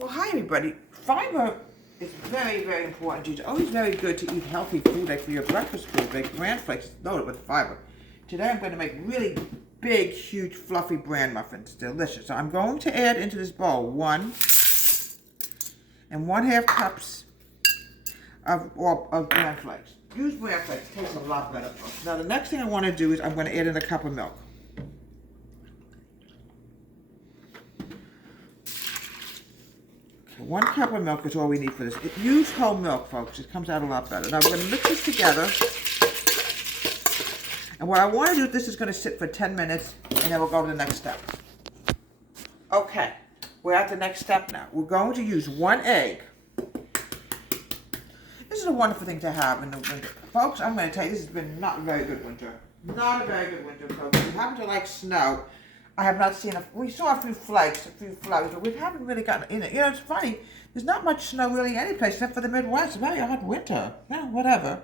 Well, hi everybody. Fiber is very, very important. It's always very good to eat healthy food, like for your breakfast food, like bran flakes loaded with fiber. Today I'm going to make really big, huge, fluffy bran muffins. Delicious. So I'm going to add into this bowl 1 1/2 cups of bran flakes. Use bran flakes. It tastes a lot better. Now the next thing I want to do is I'm going to add in a cup of milk. Okay, 1 cup of milk is all we need for this. Use whole milk, folks. It comes out a lot better. Now we're going to mix this together. And what I want to do, this is going to sit for 10 minutes, and then we'll go to the next step. Okay, we're at the next step now. We're going to use 1 egg. This is a wonderful thing to have in the winter. Folks, I'm going to tell you, this has been not a very good winter. Not a very good winter, folks. We happen to like snow. I have not seen we saw a few flakes, a few flowers, but we haven't really gotten in it. You know, it's funny. There's not much snow really any place except for the Midwest. It's a very hot winter. Yeah, whatever.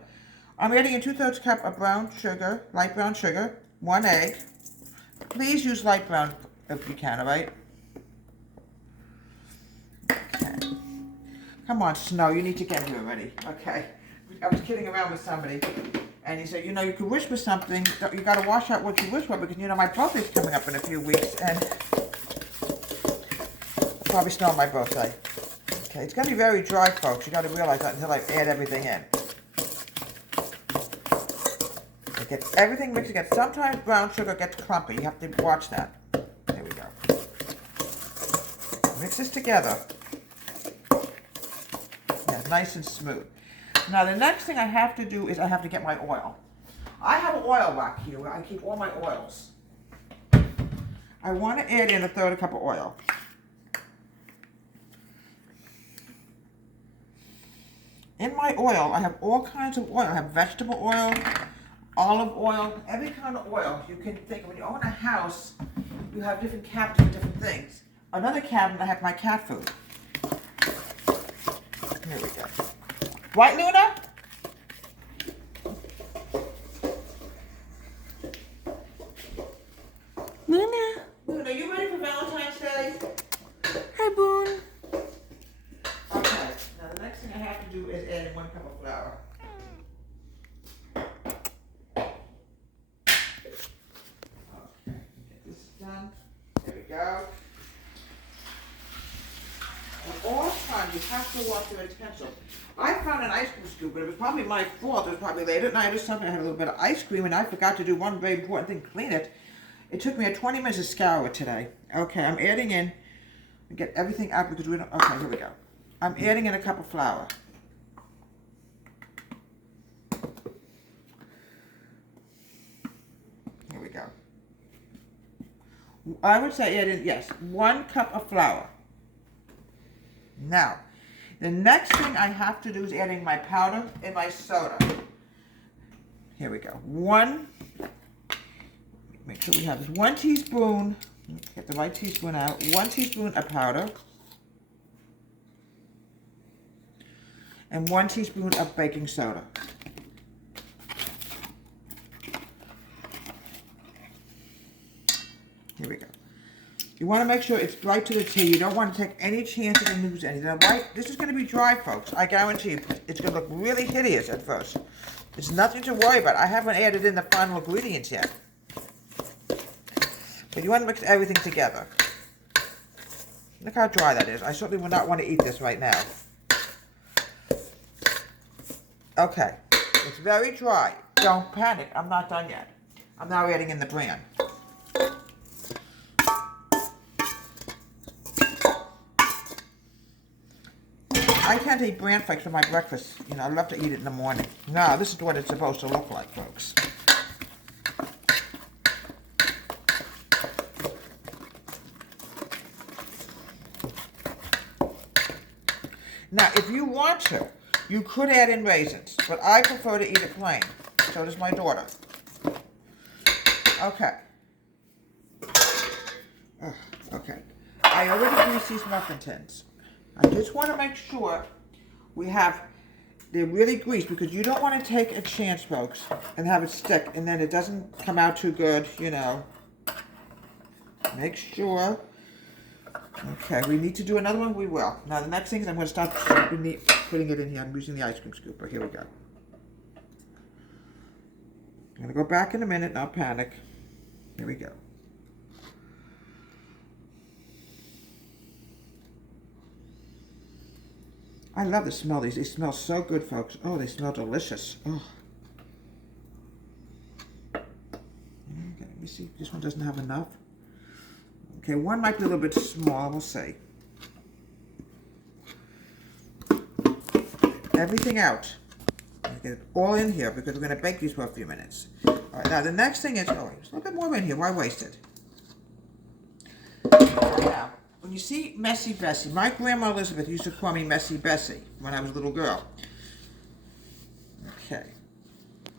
I'm adding a 2/3 cup of brown sugar, light brown sugar, 1 egg. Please use light brown if you can, all right? Okay. Come on, Snow, you need to get here already. Okay. I was kidding around with somebody, and he said, you know, you could wish for something. You got to wash out what you wish for because, you know, my birthday's coming up in a few weeks, and I'll probably snow on my birthday. Okay, it's going to be very dry, folks. You got to realize that until I add everything in. Get everything mixed together. Sometimes brown sugar gets clumpy. You have to watch that. There we go. Mix this together. Yeah, nice and smooth. Now the next thing I have to do is I have to get my oil. I have an oil rack here where I keep all my oils. I want to add in 1/3 cup of oil. In my oil, I have all kinds of oil. I have vegetable oil, olive oil, every kind of oil you can think of. When you own a house, you have different cabinets with different things. Another cabinet, I have my cat food. Here we go. Right, Luna? Luna. Luna, you ready for Valentine's Day? Hi, Boone. Okay, now the next thing I have to do is add in 1 cup of flour. Done. There we go. And all the time you have to watch your utensil. I found an ice cream scoop, but it was probably my fault. It was probably late at night or something. I had a little bit of ice cream, and I forgot to do one very important thing: clean it. It took me 20 minutes to scour it today. Okay, I'm adding in. Get everything out because we don't. Okay, here we go. I'm adding in a cup of flour. Here we go. I would say add in, yes, 1 cup of flour. Now, the next thing I have to do is adding my powder and my soda. Here we go. Make sure we have this 1 teaspoon, get the right teaspoon out, 1 teaspoon of powder, and 1 teaspoon of baking soda. Here we go. You want to make sure it's right to the T. You don't want to take any chances and lose anything. Now, this is going to be dry, folks. I guarantee you. It's going to look really hideous at first. There's nothing to worry about. I haven't added in the final ingredients yet. But you want to mix everything together. Look how dry that is. I certainly would not want to eat this right now. Okay. It's very dry. Don't panic. I'm not done yet. I'm now adding in the bran. I can't eat bran flakes for my breakfast. You know, I love to eat it in the morning. No, this is what it's supposed to look like, folks. Now, if you want to, you could add in raisins, but I prefer to eat it plain. So does my daughter. Okay. Okay. I already greased these muffin tins. I just want to make sure they're really greased because you don't want to take a chance, folks, and have it stick and then it doesn't come out too good, you know. Make sure Okay, we need to do another one, we will. Now the next thing is I'm going to start putting it in here. I'm using the ice cream scooper. Here we go. I'm going to go back in a minute, not panic. Here we go. I love the smell of these. They smell so good, folks. Oh, they smell delicious. Oh. Okay, let me see. This one doesn't have enough. Okay, one might be a little bit small. We'll see. Everything out. Get it all in here because we're going to bake these for a few minutes. All right, now the next thing is, oh, there's a little bit more in here. Why waste it? Now, when you see Messy Bessie, my grandma Elizabeth used to call me Messy Bessie when I was a little girl. Okay.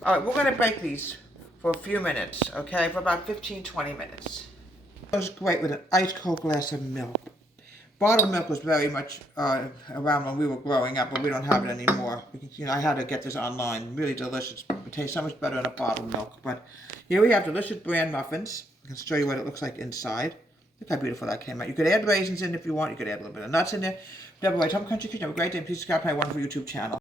All right, we're going to bake these for a few minutes, okay, for about 15-20 minutes. It was great with an ice cold glass of milk. Bottled milk was very much around when we were growing up, but we don't have it anymore. You know, I had to get this online. Really delicious. It tastes so much better in a bottled milk. But here we have delicious bran muffins. I can show you what it looks like inside. Look how beautiful that came out. You could add raisins in if you want. You could add a little bit of nuts in there. Deborah White Home Country Kitchen. Have a great day. Please subscribe to my wonderful YouTube channel.